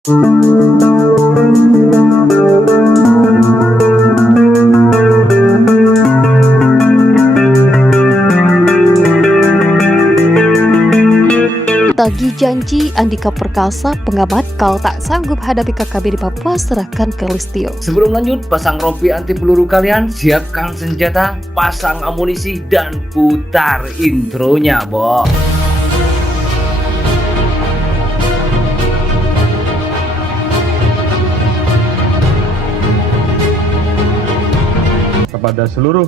Tagih janji Andika Perkasa, pengamat kalau tak sanggup hadapi KKB di Papua serahkan ke Listio. Sebelum lanjut, pasang rompi anti peluru kalian, siapkan senjata, pasang amunisi, dan putar intronya, Bo. Kepada seluruh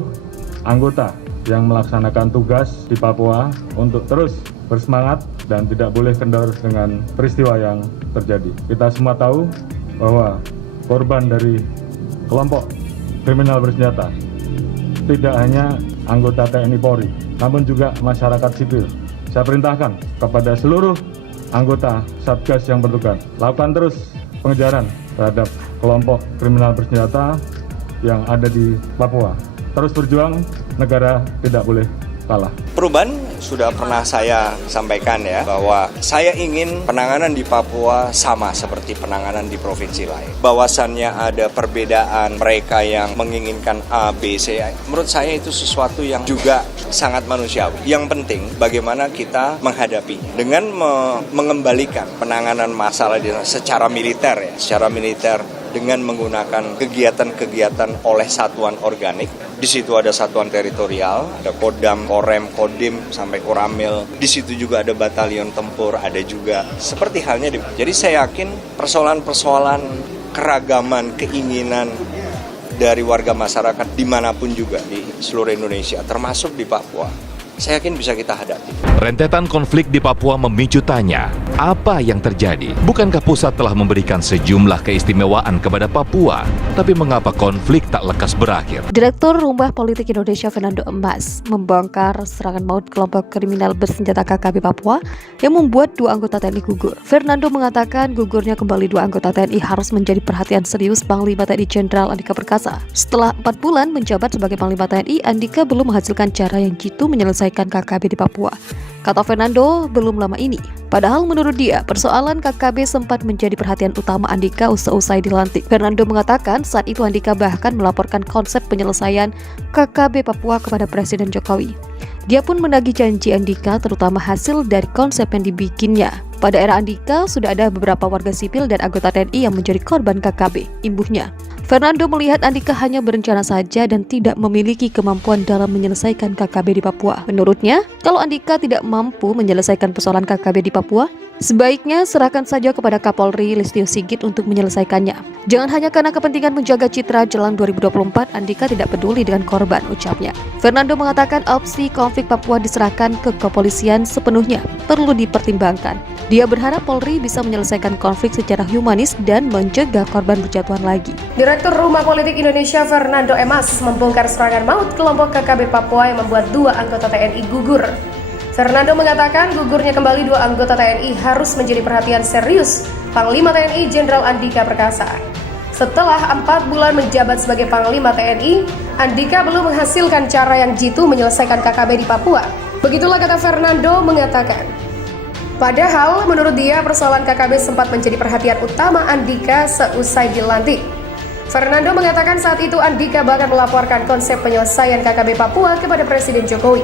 anggota yang melaksanakan tugas di Papua untuk terus bersemangat dan tidak boleh kendor dengan peristiwa yang terjadi. Kita semua tahu bahwa korban dari kelompok kriminal bersenjata tidak hanya anggota TNI Polri, namun juga masyarakat sipil. Saya perintahkan kepada seluruh anggota Satgas yang bertugas, lakukan terus pengejaran terhadap kelompok kriminal bersenjata yang ada di Papua. Terus berjuang, negara tidak boleh kalah. Perubahan sudah pernah saya sampaikan ya, bahwa saya ingin penanganan di Papua sama seperti penanganan di provinsi lain. Bahwasannya ada perbedaan mereka yang menginginkan A, B, C. Menurut saya itu sesuatu yang juga sangat manusiawi. Yang penting bagaimana kita menghadapi dengan mengembalikan penanganan masalah secara militer ya, secara militer dengan menggunakan kegiatan-kegiatan oleh satuan organik. Di situ ada satuan teritorial, ada Kodam, Korem, Kodim, sampai Koramil. Di situ juga ada batalion tempur, ada juga seperti halnya jadi saya yakin persoalan-persoalan keragaman keinginan dari warga masyarakat dimanapun juga di seluruh Indonesia, termasuk di Papua, saya yakin bisa kita hadapi. Rentetan konflik di Papua memicu tanya, apa yang terjadi? Bukankah pusat telah memberikan sejumlah keistimewaan kepada Papua? Tapi mengapa konflik tak lekas berakhir? Direktur Rumah Politik Indonesia Fernando Emas membongkar serangan maut kelompok kriminal bersenjata KKB Papua yang membuat 2 anggota TNI gugur. Fernando mengatakan gugurnya kembali 2 anggota TNI harus menjadi perhatian serius Panglima TNI Jenderal Andika Perkasa. Setelah 4 bulan menjabat sebagai Panglima TNI, Andika belum menghasilkan cara yang jitu menyelesaikan KKB di Papua. Kata Fernando, belum lama ini. Padahal menurut dia, persoalan KKB sempat menjadi perhatian utama Andika usai dilantik. Fernando mengatakan saat itu Andika bahkan melaporkan konsep penyelesaian KKB Papua kepada Presiden Jokowi. Dia pun menagih janji Andika terutama hasil dari konsep yang dibikinnya. Pada era Andika, sudah ada beberapa warga sipil dan anggota TNI yang menjadi korban KKB, imbuhnya. Fernando melihat Andika hanya berencana saja dan tidak memiliki kemampuan dalam menyelesaikan KKB di Papua. Menurutnya, kalau Andika tidak mampu menyelesaikan persoalan KKB di Papua, sebaiknya serahkan saja kepada Kapolri Listio Sigit untuk menyelesaikannya. Jangan hanya karena kepentingan menjaga citra jelang 2024, Andika tidak peduli dengan korban, ucapnya. Fernando mengatakan opsi konflik Papua diserahkan ke kepolisian sepenuhnya perlu dipertimbangkan. Dia berharap Polri bisa menyelesaikan konflik secara humanis dan mencegah korban berjatuhan lagi. Direktur Rumah Politik Indonesia Fernando Emas membongkar serangan maut kelompok KKB Papua yang membuat 2 anggota TNI gugur. Fernando mengatakan gugurnya kembali 2 anggota TNI harus menjadi perhatian serius Panglima TNI Jenderal Andika Perkasa. Setelah 4 bulan menjabat sebagai Panglima TNI, Andika belum menghasilkan cara yang jitu menyelesaikan KKB di Papua. Begitulah kata Fernando mengatakan. Padahal menurut dia persoalan KKB sempat menjadi perhatian utama Andika seusai dilantik. Fernando mengatakan saat itu Andika bahkan melaporkan konsep penyelesaian KKB Papua kepada Presiden Jokowi.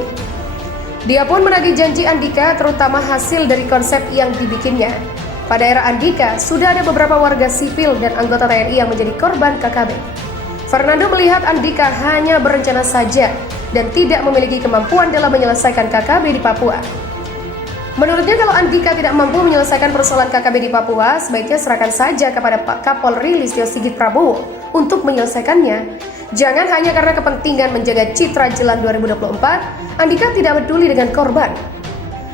Dia pun menagih janji Andika terutama hasil dari konsep yang dibikinnya. Pada era Andika, sudah ada beberapa warga sipil dan anggota TNI yang menjadi korban KKB. Fernando melihat Andika hanya berencana saja dan tidak memiliki kemampuan dalam menyelesaikan KKB di Papua. Menurutnya kalau Andika tidak mampu menyelesaikan persoalan KKB di Papua, sebaiknya serahkan saja kepada Pak Kapolri Listio Sigit Prabowo untuk menyelesaikannya. Jangan hanya karena kepentingan menjaga citra jelang 2024, Andika tidak peduli dengan korban.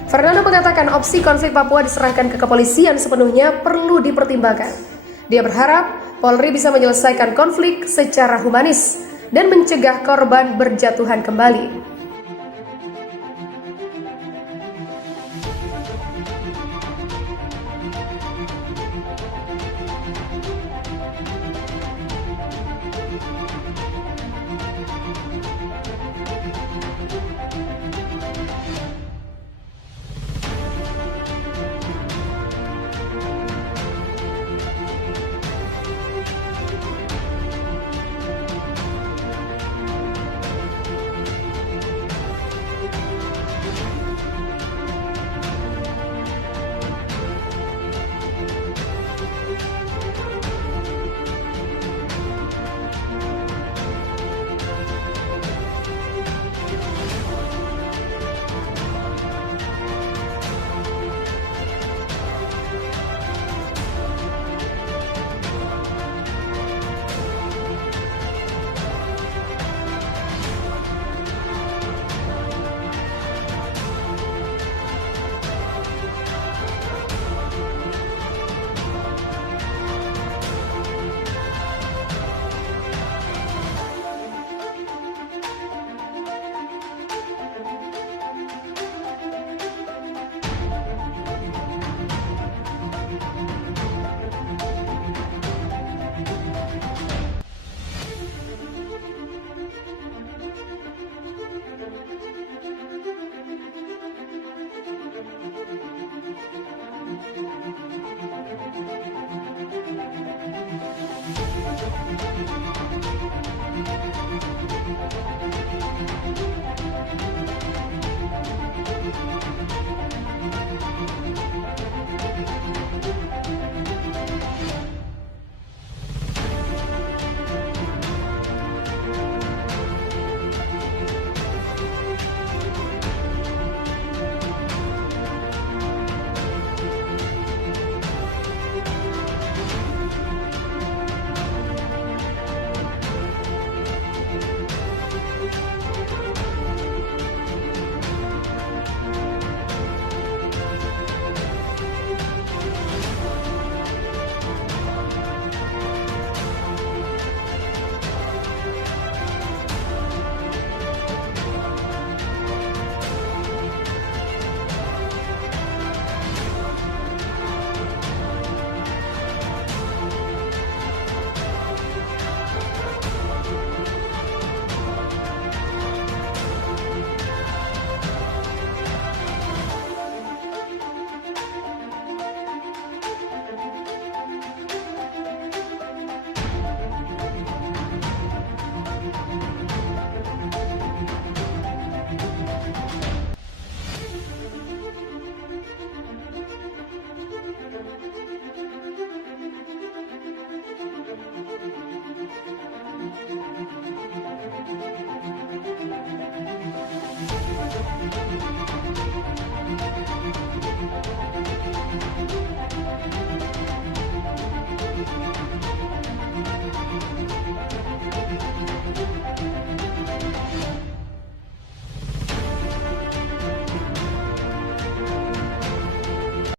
Fernando mengatakan opsi konflik Papua diserahkan ke kepolisian sepenuhnya perlu dipertimbangkan. Dia berharap Polri bisa menyelesaikan konflik secara humanis dan mencegah korban berjatuhan kembali.